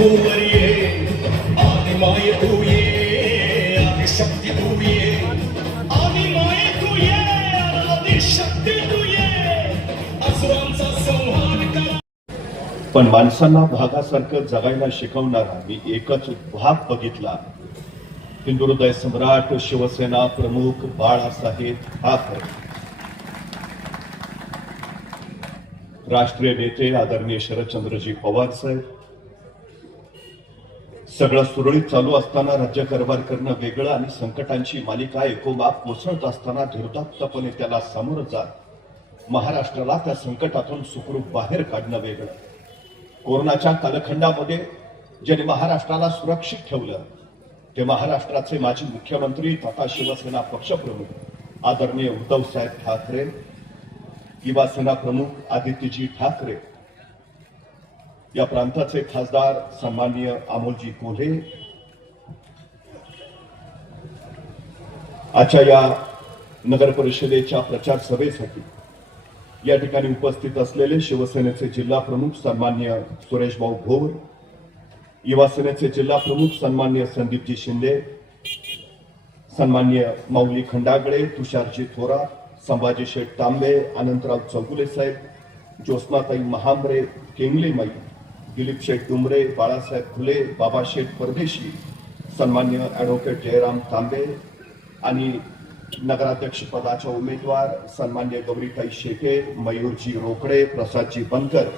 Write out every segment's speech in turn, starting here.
भूवर ये आदिमाय तू ये आदिशक्ती तू ये आदिमाय तू ये आदिशक्ती तू ये असुरांचा संहार करा. पण माणसांना भागासारखं जगायला शिकवणारा मी एकच भाग बघितला. हिंदुहृदय सम्राट शिवसेना प्रमुख बाळासाहेब ठाकरे. राष्ट्रीय नेते आदरणीय शरदचंद्रजी पवार साहेब सगळं सुरळीत चालू असताना राज्य कारभार करणं वेगळं आणि संकटांची मालिका एकोबा कोसळत असताना धीरदात्तपणे त्याला सामोरं जात महाराष्ट्राला त्या संकटातून सुखरूप बाहेर काढणं वेगळं. कोरोनाच्या कालखंडामध्ये ज्यांनी महाराष्ट्राला सुरक्षित ठेवलं ते महाराष्ट्राचे माजी मुख्यमंत्री तथा शिवसेना पक्षप्रमुख आदरणीय उद्धव साहेब ठाकरे युवासेना प्रमुख आदित्यजी ठाकरे या प्रांताचे खासदार सन्माननीय अमोलजी कोल्हे. आजच्या या नगर परिषदेच्या प्रचार सभेसाठी या ठिकाणी उपस्थित असलेले शिवसेनेचे जिल्हा प्रमुख सन्मान्य सुरेश भाऊ भोर युवा सेनेचे जिल्हा प्रमुख सन्मान्य संदीपजी शिंदे सन्मान्य माऊली खंडागळे तुषारजी थोरा संभाजी शेठ तांबे अनंतराव चौगुले साहेब ज्योत्नाताई महांबरे केंगले माई दिलीप शेठ डुमरे बाळासाहेब फुले बाबा शेठ परदेशी सन्मान्य ॲडव्होकेट जयराम तांबे आणि नगराध्यक्ष पदाच्या उमेदवार सन्मान्य गौरीताई शेटे मयूरजी रोकडे प्रसादजी बनकर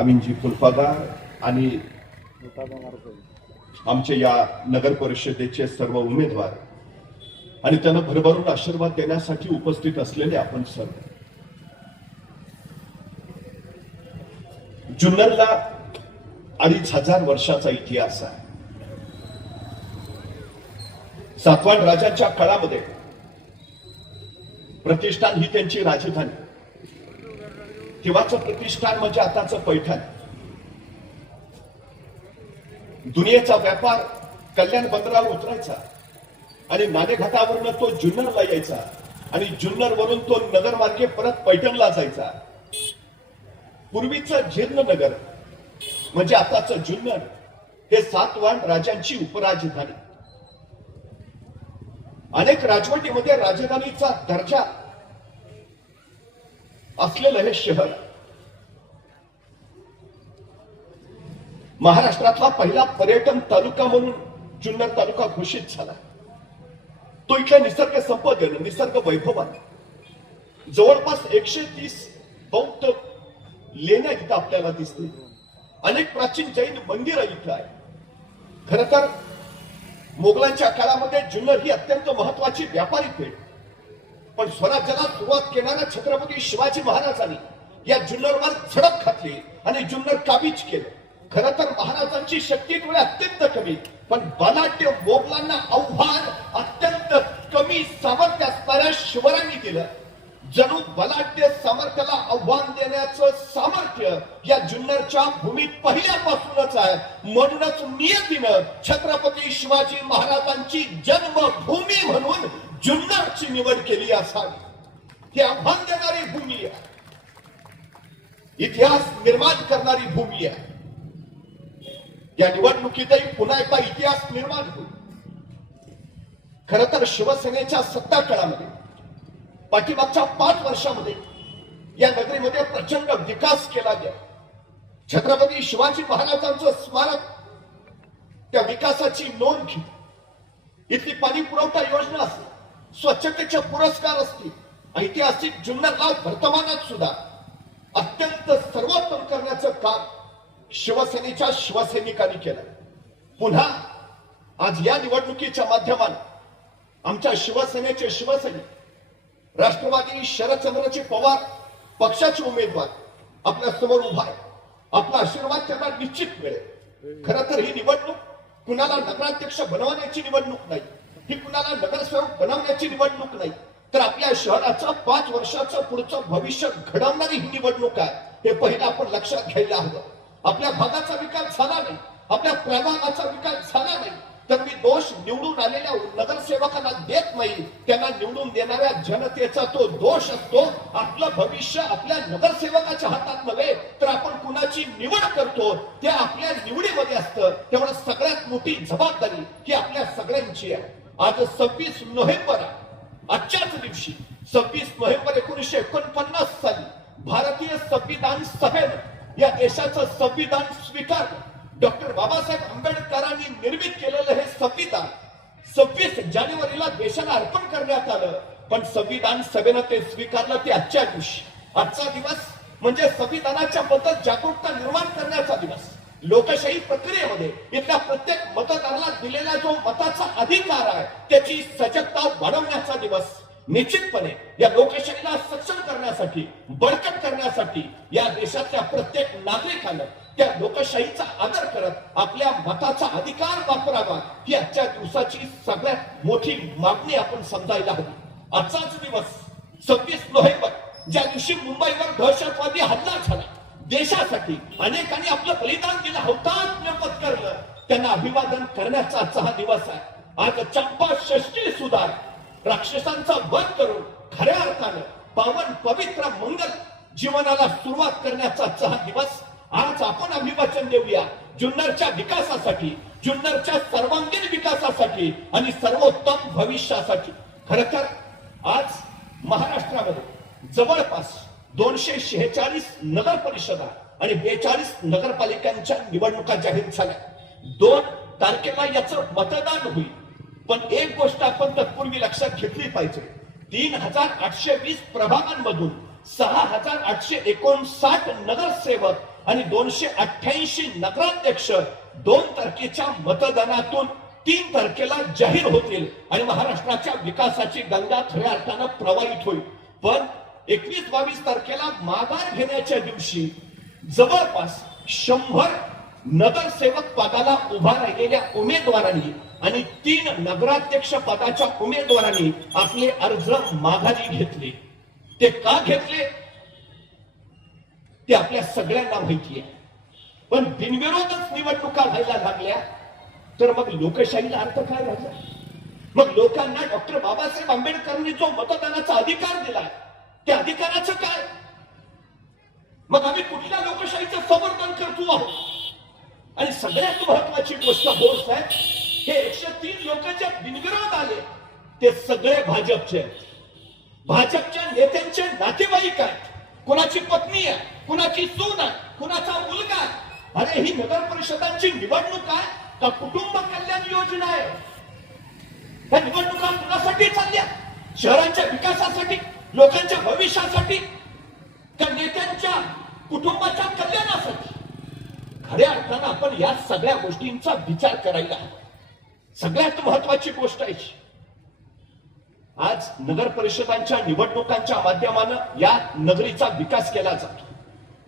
अमिनजी फुलफादार आणि आमचे या नगर परिषदेचे सर्व उमेदवार. आणि त्यांना भरभरून आशीर्वाद देण्यासाठी उपस्थित असलेले आपण सर्व. जुन्नरला अडीच हजार वर्षाचा इतिहास आहे. सातवान राजांच्या काळामध्ये प्रतिष्ठान ही त्यांची राजधानी. तेव्हाचं प्रतिष्ठान? म्हणजे आताच पैठण. दुनियेचा व्यापार कल्याण बंदरावर उतरायचा आणि नाणेघाटावरनं तो जुन्नरला यायचा आणि जुन्नर वरून तो नगर मार्गे परत पैठणला जायचा. पूर्वीचं जीर्ण नगर म्हणजे आताचं जुन्नर. हे सातवाहन राजांची उपराजधानी. अनेक राजवटीमध्ये राजधानीचा दर्जा असलेलं हे शहर. महाराष्ट्रातला पहिला पर्यटन तालुका म्हणून जुन्नर तालुका घोषित झाला. तो इथल्या निसर्ग संपदेनं निसर्ग वैभवानं. जवळपास एकशे तीस बौद्ध लेण्या इथं आपल्याला दिसते. अनेक प्राचीन जैन मंदिरं इथं आहे खर तर मोगलांच्या काळामध्ये जुन्नर ही अत्यंत महत्वाची व्यापारी पेठ. पण स्वराज्याला सुरुवात केणाऱ्या छत्रपती शिवाजी महाराजांनी या जुन्नरवर झडप घातली आणि जुन्नर काबीज केलं? खर तर महाराजांची शक्ती थोडी अत्यंत कमी पण बलाढ्य मोगलांना आव्हान अत्यंत कमी सामर्थ्य असणाऱ्या शिवरांनी दिलं. जणू बलाढ्य सामर्थ्याला आव्हान देण्याचं सामर्थ्य या जुन्नरच्या भूमीत पहिल्यापासूनच आहे. म्हणूनच नियतीनं छत्रपती शिवाजी महाराजांची जन्मभूमी म्हणून जुन्नरची निवड केली असावी. ही आव्हान देणारी भूमी आहे. इतिहास निर्माण करणारी भूमी आहे. या निवडणुकीतही पुन्हा एकदा इतिहास निर्माण होईल. खर तर शिवसेनेच्या सत्ता काळामध्ये पाठीमागच्या पाच वर्षामध्ये या नगरीमध्ये प्रचंड विकास केला गेला. छत्रपती शिवाजी महाराजांचं स्मारक त्या विकासाची नोंद घेतली इथली पाणी पुरवठा योजना असेल स्वच्छतेचे पुरस्कार असतील ऐतिहासिक जुन्नरलाल वर्तमानात सुद्धा अत्यंत सर्वोत्तम करण्याचं काम शिवसेनेच्या शिवसैनिकांनी केलं. पुन्हा आज या निवडणुकीच्या माध्यमाने आमच्या शिवसेनेचे शिवसैनिक राष्ट्रवादी शरदचंद्रजी पवार पक्षाचे उमेदवार आपल्यासमोर उभा आहे. आपला आशीर्वाद त्यांना निश्चित मिळेल. खर तर ही निवडणूक कुणाला नगराध्यक्ष बनवण्याची निवडणूक नाही ही कुणाला नगरसेवक बनवण्याची निवडणूक नाही. तर आपल्या शहराचं पाच वर्षाचं पुढचं भविष्य घडवणारी ही निवडणूक आहे हे पहिलं आपण लक्षात घ्यायला हवं. आपल्या भागाचा विकास झाला नाही आपल्या प्रभागाचा विकास झाला नाही तर मी दोष निवडून आलेल्या नगरसेवकांना देत नाही. त्यांना निवडून देणाऱ्या जनतेचा तो दोष असतो. आपलं भविष्य आपल्या नगरसेवकाच्या हातात नव्हे तर आपण कुणाची निवड करतो? ते आपल्या निवडीमध्ये असतं. तेवढं सगळ्यात मोठी जबाबदारी ही आपल्या सगळ्यांची आहे. आज सव्वीस नोव्हेंबर आजच्याच दिवशी सव्वीस नोव्हेंबर एकोणीसशे एकोणपन्नास साली भारतीय संविधान सभेनं या देशाचं संविधान स्वीकारलं. डॉक्टर बाबासाहेब आंबेडकरांनी निर्मित केलेलं हे संविधान सव्वीस जानेवारीला देशाला अर्पण करण्यात आलं. पण संविधान सभेनं ते स्वीकारलं ते आजच्या दिवशी. आजचा दिवस म्हणजे संविधानाच्या बद्दल जागरूकता निर्माण करण्याचा दिवस. लोकशाही प्रक्रियेमध्ये इथल्या प्रत्येक मतदाराला दिलेला जो मताचा अधिकार आहे त्याची सजगता वाढवण्याचा दिवस. निश्चितपणे या लोकशाहीला सक्षम करण्यासाठी बळकट करण्यासाठी या देशातल्या प्रत्येक नागरिकानं त्या लोकशाहीचा आदर करत आपल्या मताचा अधिकार वापरावा ही आजच्या दिवसाची सगळ्यात मोठी मागणी आपण समजायला हवी. आजचाच दिवस सव्वीस नोव्हेंबर ज्या दिवशी मुंबईवर दहशतवादी हल्ला झाला देशासाठी अनेकांनी आपलं बलिदान दिलं हौतात्म्य पत्करलं त्यांना अभिवादन करण्याचा आजचा हा दिवस आहे. आज चंपा षष्टी सुधार राक्षसांचा वध करून खऱ्या अर्थानं पावन पवित्र मंगल जीवनाला सुरुवात करण्याचा आजचा हा दिवस आज आपण अभिवाचन देऊया. जुन्नरच्या विकासासाठी जुन्नरच्या सर्वांगीण विकासासाठी आणि सर्वोत्तम भविष्यासाठी. खर तर आज महाराष्ट्रामध्ये जवळपास दोनशे शेहेचाळीस नगर परिषदा आणि बेचाळीस नगरपालिकांच्या निवडणुका जाहीर झाल्या. दोन तारखेला याचं मतदान होईल. पण एक गोष्ट आपण तत्पूर्वी लक्षात घेतली पाहिजे. तीन हजार आठशे वीस प्रभागांमधून सहा हजार आठशे एकोणसाठ नगरसेवक आणि दोनशे अठ्ठ्याऐंशी नगराध्यक्ष दोन तारखेच्या मतदानातून तीन तारखेला जाहीर होतील आणि महाराष्ट्राच्या विकासाची गंगा खऱ्या अर्थानं प्रवाहित होईल. पण एकवीस बावीस तारखेला माघार घेण्याच्या दिवशी जवळपास शंभर नगरसेवक पदाला उभा राहिलेल्या उमेदवारांनी आणि तीन नगराध्यक्ष पदाच्या उमेदवारांनी आपले अर्ज माघारी घेतले. ते का घेतले? ते आपल्या सगळ्यांना माहिती आहे. पण बिनविरोधच निवडणुका व्हायला लागल्या तर मग लोकशाहीला अर्थ काय राहिला? मग लोकांना डॉक्टर बाबासाहेब आंबेडकरांनी जो मतदानाचा अधिकार दिलाय त्या अधिकाराचं काय? मग आम्ही कुठल्या लोकशाहीचं समर्थन करतो आहोत? आणि सगळ्यात महत्वाची गोष्ट बोस आहे हे एकशे तीन लोक जे बिनविरोध आले. ते सगळे भाजपचे आहेत. भाजपच्या नेत्यांचे नातेवाईक आहेत. कुणाची पत्नी आहे कुणाची सून आहे कुणाचा मुलगा आहे? अरे ही नगर परिषदांची निवडणूक आहे का कुटुंब कल्याण योजना आहे? त्या निवडणुका कुणासाठी चालल्या? शहरांच्या विकासासाठी लोकांच्या भविष्यासाठी त्या नेत्यांच्या कुटुंबाच्या कल्याणासाठी? खऱ्या अर्थानं आपण या सगळ्या गोष्टींचा विचार करायला हवा. सगळ्यात महत्वाची गोष्ट आहे आज नगर परिषदांच्या निवडणुकांच्या माध्यमानं या नगरीचा विकास केला जातो.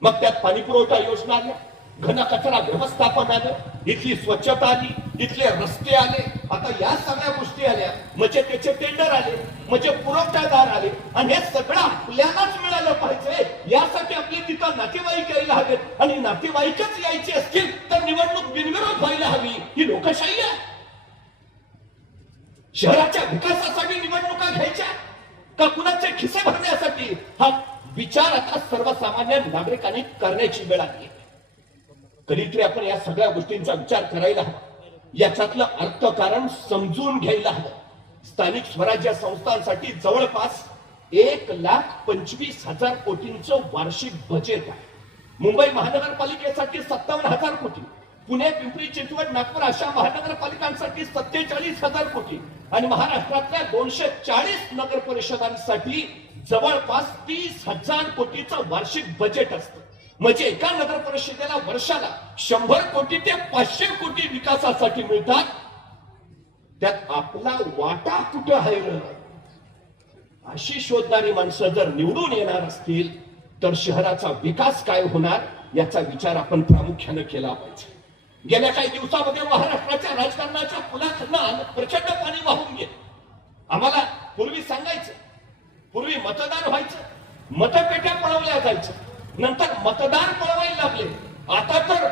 मग त्यात पाणी पुरवठा योजना आल्या घन कचरा व्यवस्थापन आलं इथली स्वच्छता आली इथले रस्ते आले. आता या सगळ्या गोष्टी आल्या. म्हणजे त्याचे टेंडर आले म्हणजे पुरवठादार आले. आणि हे सगळं आपल्यालाच मिळालं पाहिजे. यासाठी आपले तिथं नातेवाईक यायला हवेत. आणि नातेवाईकच यायचे असतील तर निवडणूक बिनविरोध व्हायला हवी. ही लोकशाही आहे. शहराच्या विकासासाठी निवडणुका घ्यायच्या? का कुणाचे खिसे भरण्यासाठी? हा विचार आता सर्वसामान्य नागरिकांनी करण्याची वेळ आली कधीतरी आपण या सगळ्या गोष्टींचा विचार करायला हवा. याच्यातलं अर्थकारण समजून घ्यायला हवं. स्थानिक स्वराज्य संस्थांसाठी जवळपास एक लाख पंचवीस हजार कोटींचं वार्षिक बजेट आहे. मुंबई महानगरपालिकेसाठी सत्तावन्न हजार कोटी. पुणे पिंपरी चिंचवड नागपूर अशा महानगरपालिकांसाठी सत्तेचाळीस हजार कोटी आणि महाराष्ट्रातल्या दोनशे चाळीस नगर परिषदांसाठी जवळपास तीस हजार कोटीचं वार्षिक बजेट असतं. म्हणजे एका नगर परिषदेला वर्षाला शंभर कोटी ते पाचशे कोटी विकासासाठी मिळतात. त्यात आपला वाटा कुठं आहे अशी शोधणारी माणसं जर निवडून येणार असतील तर शहराचा विकास काय होणार याचा विचार आपण प्रामुख्याने केला पाहिजे. गेल्या काही दिवसामध्ये महाराष्ट्राच्या राजकारणाच्या पुलाखालनं प्रचंड पाणी वाहून गेले. आम्हाला पूर्वी सांगायचं पूर्वी मतदान व्हायचं मतपेट्या पळवल्या जायचं नंतर मतदार पळवायला लागले. आता तर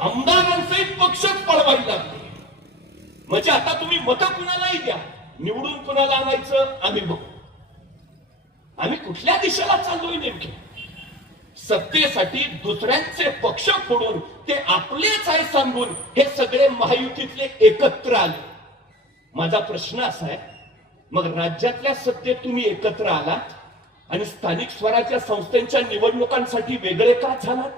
आमदारांचे पक्षच पळवायला लागले. म्हणजे आता तुम्ही मत कुणालाही द्या निवडून कुणाला आणायचं आम्ही बघू. आम्ही कुठल्या दिशेला चाललोय नेमके? सत्तेसाठी दुसऱ्यांचे पक्ष फोडून ते आपलेच आहे सांगून हे सगळे महायुतीतले एकत्र आले. माझा प्रश्न असा आहे मग राज्यातल्या सत्तेत तुम्ही एकत्र आलात आणि स्थानिक स्वराज्य संस्थांच्या निवडणुकांसाठी वेगळे का झालात?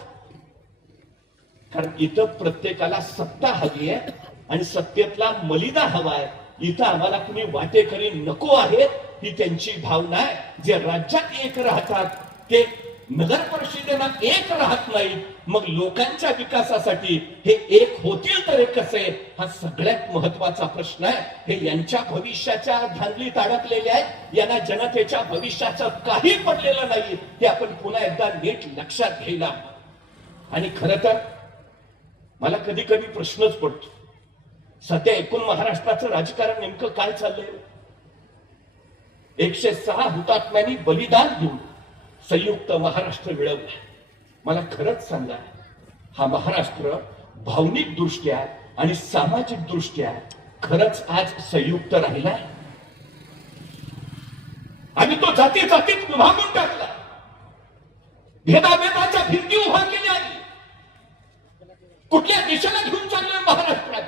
कारण इथं प्रत्येकाला सत्ता हवी आहे आणि सत्तेतला मलिदा हवाय इथं आम्हाला कुणी वाटेकरी नको आहेत ही त्यांची भावना आहे. जे राज्यात एक राहतात ते नगर परिषदेला एक राहत नाही मग लोकांच्या विकासासाठी हे एक होतील तर हे कसे? हा सगळ्यात महत्त्वाचा प्रश्न आहे. हे यांच्या भविष्याच्या धांगलीत अडकलेले आहेत. यांना जनतेच्या भविष्याचं काही पडलेलं नाही. हे आपण पुन्हा एकदा नीट लक्षात घ्यायला आणि खर तर मला कधी कधी प्रश्नच पडतो. सध्या एकूण महाराष्ट्राचं राजकारण नेमकं काय चाललंय? एकशे सहा हुतात्म्यांनी बलिदान देऊन संयुक्त महाराष्ट्र मिळवला. मला खरंच सांगा हा महाराष्ट्र भावनिक दृष्ट्या आणि सामाजिक दृष्ट्या खरंच आज संयुक्त राहिला? आणि तो जाती जातीत विभागून टाकला. भेदाभेदाच्या भिंती उभा केल्या. कुठल्या दिशेला घेऊन चाललोय महाराष्ट्रात?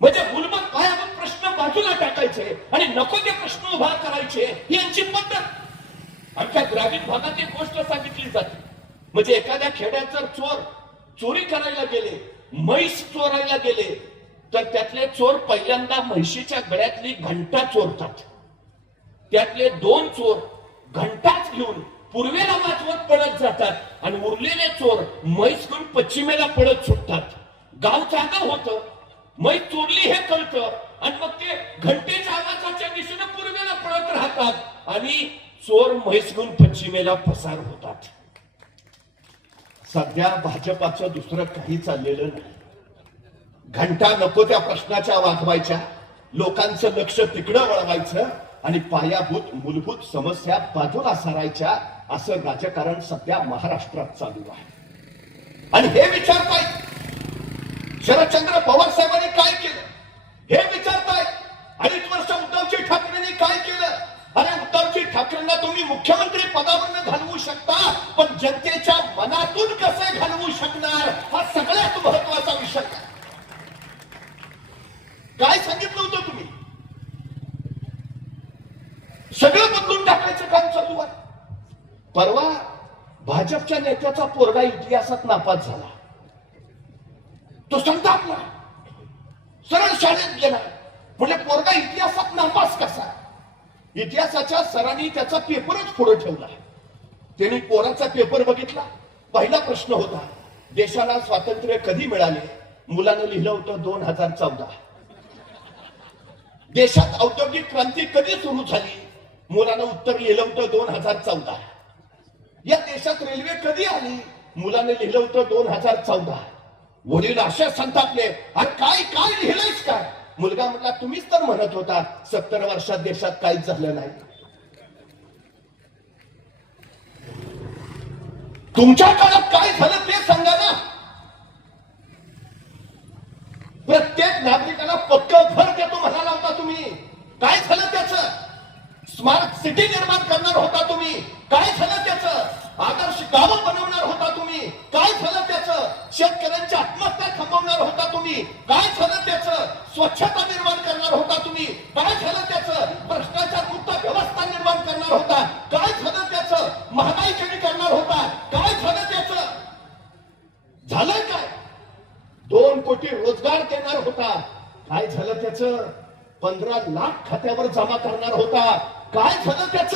म्हणजे मूलभूत पायाभूत प्रश्न बाजूला टाकायचे आणि नको ते प्रश्न उभा करायचे यांची पद्धत. आमच्या ग्रामीण भागात एक गोष्ट सांगितली जाते. म्हणजे एखाद्या खेड्यात जर चोर चोरी करायला गेले म्हैस चोरायला गेले तर त्यातले चोर पहिल्यांदा म्हैशीच्या गळ्यातली घंटा चोरतात. त्यातले दोन चोर घंटाच घेऊन पूर्वेला वाचवत पडत जातात आणि उरलेले चोर म्हैस घेऊन पश्चिमेला पडत सुटतात. गाव जागा होतं म्हैस चोरली हे कळतं आणि मग ते घंटेच्या आवाजाच्या दिशेने पूर्वेला पळत राहतात आणि चोर म्हैसून पश्चिमेला पसार होतात. सध्या भाजपाचं दुसरं काही चाललेलं नाही. घंटा नको त्या प्रश्नाच्या वाजवायच्या. लोकांचं लक्ष तिकडं वळवायचं आणि पायाभूत मूलभूत समस्या बाजूला सारायच्या असं राजकारण सध्या महाराष्ट्रात चालू आहे. आणि हे विचारताय शरदचंद्र पवार साहेबांनी काय केलं? हे विचारताय अडीच वर्ष उद्धवजी ठाकरेंनी काय केलं? अरे मुख्यमंत्री पदावरून घालवू शकता पण जनतेच्या मनातून कसे घालवू शकणार हा सगळ्यात महत्त्वाचा विषय आहे. काय सांगितलं होतं तुम्ही? सगळं बदलून टाकायचं काम चालू आहे. परवा भाजपच्या नेत्याचा पोरगा इतिहासात नापास झाला. तो संतापला. सरळ शाळेत गेला. म्हणजे पोरगा इतिहासात नापास कसा? इतिहासाच्या सरांनी त्याचा पेपरच पुढे ठेवला. त्यांनी कोराचा पेपर बघितला. पहिला प्रश्न होता देशाला स्वातंत्र्य कधी मिळाले? मुलानं लिहिलं होतं दोन हजार चौदा. देशात औद्योगिक क्रांती कधी सुरू झाली? मुलानं उत्तर लिहिलं होतं दोन हजार चौदा. या देशात रेल्वे कधी आली? मुलाने लिहिलं होतं दोन हजार चौदा. वडील अशा संतापले अरे काय काय लिहिलंयस काय? मुलगा म्हटला तुम्हीच तर म्हणत होता सत्तर वर्षात देशात काहीच झालं नाही. तुमच्या काळात काय झालं ते सांगा ना. प्रत्येक नागरिकाला पक्क घर देतो म्हणाला होता तुम्ही. काय झालं त्याचं? स्मार्ट सिटी निर्माण करणार होता तुम्ही. काय झालं त्याचं? आदर्श गावं बनवणार होता तुम्ही. काय झालं त्याचं? शेतकऱ्यांची आत्महत्या थांबवणार होता तुम्ही. काय झालं त्याच? स्वच्छता निर्माण करणार होता तुम्ही. काय झालं त्याचं? भ्रष्टाचार मुक्त व्यवस्था निर्माण करणार होता. काय झालं त्याचं? महागाई कमी करणार होता. काय झालं त्याचं? झालं काय? दोन कोटी रोजगार देणार होता. काय झालं त्याच? पंधरा लाख खात्यावर जमा करणार होता. काय झालं त्याच?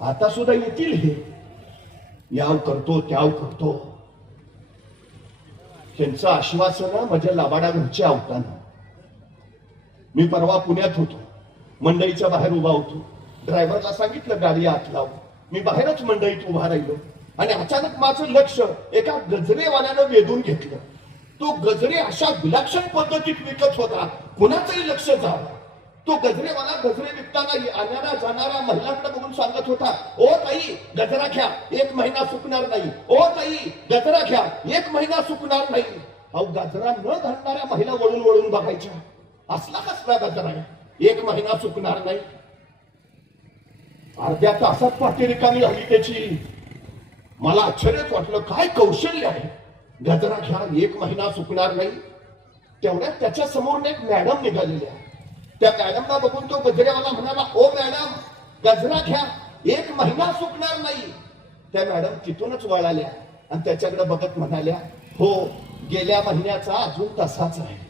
आता सुद्धा येतील हे. याव करतो त्याव करतो. त्यांचं आश्वासन माझ्या लाबाडा घरचे आवताना मी परवा पुण्यात होतो. मंडईच्या बाहेर उभा होतो. ड्रायव्हरला सांगितलं गाडी आत लाव. मी बाहेरच मंडईत उभा राहिलो. आणि अचानक माझं लक्ष एका गजरेवाल्यानं वेधून घेतलं. तो गजरे अशा विलक्षण पद्धतीत विकत होता. कुणाचंही लक्ष जावं. तो गजरेवाला गजरे विकताना येणाऱ्या जाणाऱ्या महिलांकडे बघून सांगत होता ओ ताई गजरा घ्या एक महिना सुकणार नाही. ओ ताई गजरा घ्या एक महिना सुकणार नाही. अहो गजरा न घालणाऱ्या महिला वळून वळून बघायच्या. असला कसला गजरा आहे? एक महिना सुकणार नाही. अर्ध्या तासात पाठी रिकामी झाली त्याची. मला आश्चर्यच वाटलं काय कौशल्य आहे? गजरा घ्या एक महिना सुकणार नाही. तेवढ्यात त्याच्यासमोर एक मॅडम निघालेल्या त्या मॅडमला बघून तो गजऱ्यावाला म्हणाला ओ मॅडम गजरा घ्या. एक महिना सुटणार नाही. त्या मॅडम तिथूनच वळाल्या आणि त्याच्याकडे बघत म्हणाल्या हो गेल्या महिन्याचा अजून तसाच आहे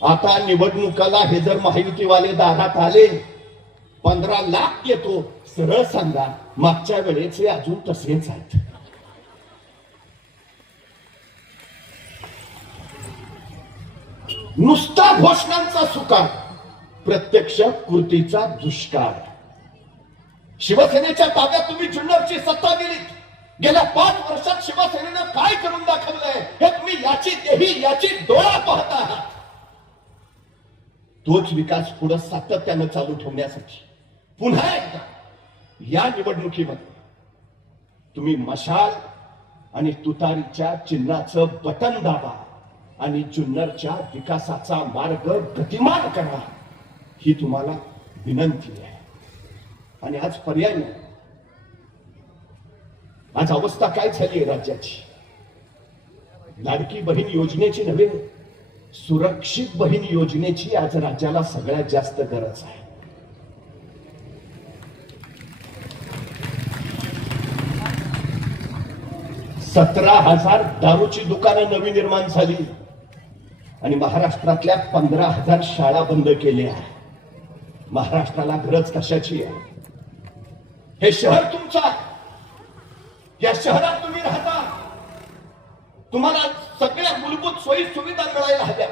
आता निवडणुकाला हे जर महायुतीवाले दारात आले पंधरा लाख येतो. सरळ सांगा मागच्या वेळेचे अजून तसेच आहेत. नुसता घोषणांचा सुकाळ प्रत्यक्ष कृतीचा दुष्काळ. शिवसेनेच्या ताब्यात तुम्ही जुन्नरची सत्ता दिली. गेल्या पाच वर्षात शिवसेनेनं काय करून दाखवलंय? हे तुम्ही याची देही याची डोळा पाहत आहात तोच विकास पुढे सातत्यानं चालू ठेवण्यासाठी. पुन्हा एकदा या निवडणुकीमध्ये तुम्ही मशाल आणि तुतारीच्या चिन्हाचं बटन दाबा. आणि जुन्नरच्या विकासाचा मार्ग गतिमान करा. ही तुम्हाला विनंती आहे. आणि आज पर्याय नाही. आज अवस्था काय झाली आहे राज्याची? लाडकी बहीण योजनेची नव्हे सुरक्षित बहीण योजनेची आज राज्याला सगळ्यात जास्त गरज आहे. सतरा हजार दारूची दुकानं नवी निर्माण झाली. आणि महाराष्ट्रातल्या पंधरा हजार शाळा बंद केल्या. महाराष्ट्राला गरज कशाची आहे? हे शहर तुमचं आहे. या शहरात तुम्ही राहता. तुम्हाला सगळ्या मूलभूत सोयी सुविधा मिळायला हव्या.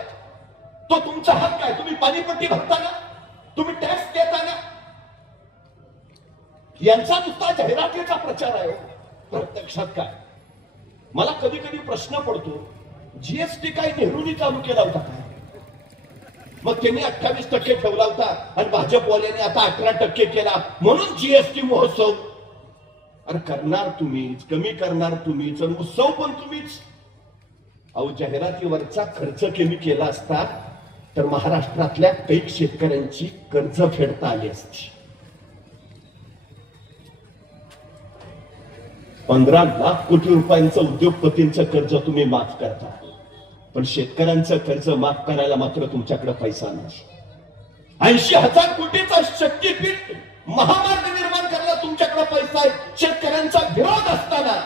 तो तुमचा हक्क आहे. तुम्ही पाणीपट्टी भरता ना? तुम्ही टॅक्स देता ना? यांचा नुसता जाहिरातीचा प्रचार आहे हो. प्रत्यक्षात काय? मला कधी कधी प्रश्न पडतो. जीएसटी काही नेहरूनी चालू केला होता काय? मग त्यांनी अठ्ठावीस टक्के ठेवला होता आणि भाजपवाल्याने आता अठरा टक्के केला. म्हणून जीएसटी महोत्सव. अरे करणार तुम्हीच कमी करणार तुम्हीच आणि उत्सव पण तुम्हीच. अहो जाहिरातीवरचा खर्च कमी केला असता तर महाराष्ट्रातल्या कैक शेतकऱ्यांची कर्ज फेडता आली असती. पंधरा लाख कोटी रुपयांचं उद्योगपतींचं कर्ज तुम्ही माफ करता. पण शेतकऱ्यांचं कर्ज माफ करायला मात्र तुमच्याकडे पैसा नाही. ऐंशी हजार कोटीचा शक्तीपीठ महामार्ग निर्माण करायला तुमच्याकडे पैसा आहे. शेतकऱ्यांचा विरोध असताना.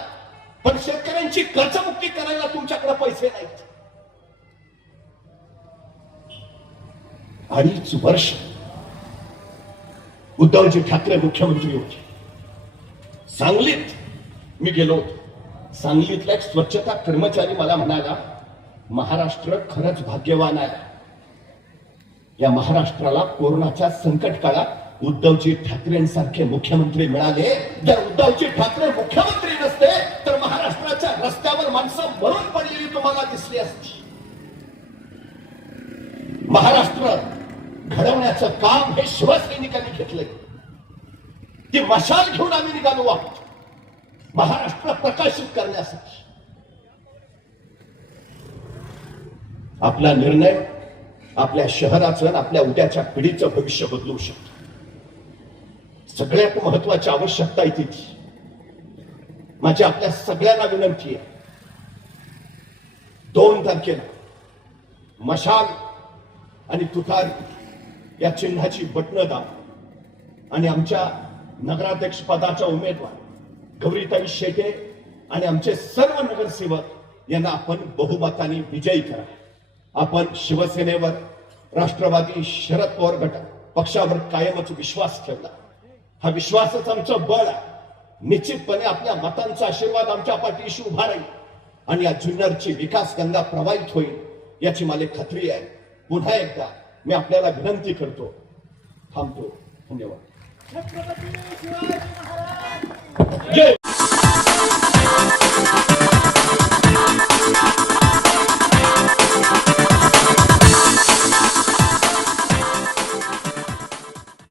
पण शेतकऱ्यांची कर्जमुक्ती करायला तुमच्याकडे पैसे नाहीत. अडीच वर्ष उद्धवजी ठाकरे मुख्यमंत्री होते. सांगलीत मी गेलो होतो. सांगलीतला एक स्वच्छता कर्मचारी मला म्हणाला महाराष्ट्र खरंच भाग्यवान आहे. या महाराष्ट्राला कोरोनाच्या संकट काळात उद्धवजी ठाकरेंसारखे मुख्यमंत्री मिळाले. जर उद्धवजी ठाकरे मुख्यमंत्री नसते तर महाराष्ट्राच्या रस्त्यावर माणसं मरून पडलेली तुम्हाला दिसली असती. महाराष्ट्र घडवण्याचं काम हे शिवसैनिकांनी घेतलंय. ती मशाल घेऊन आम्ही निघालो आहोत. महाराष्ट्र प्रकाशित करण्यासाठी. आपला निर्णय आपल्या शहराचं आपल्या उद्याच्या पिढीचं भविष्य बदलू शकतो. सगळ्यात महत्वाची आवश्यकता आहे तिची. माझी आपल्या सगळ्यांना विनंती आहे. दोन तारखेला मशाल आणि तुतार या चिन्हाची बटणं दाब. आणि आमच्या नगराध्यक्षपदाचा उमेदवार गौरीताई शेटे आणि आमचे सर्व नगरसेवक यांना आपण बहुमताने विजयी करा. आपण शिवसेनेवर राष्ट्रवादी शरद पवार गट पक्षावर कायमच विश्वास ठेवला. हा विश्वासच आमचं बळ आहे. निश्चितपणे आपल्या मतांचा आशीर्वाद आमच्या पाठीशी उभा राहील आणि या जुन्नरची विकास गंगा प्रवाहित होईल याची मला खात्री आहे. पुन्हा एकदा मी आपल्याला विनंती करतो. थांबतो. धन्यवाद.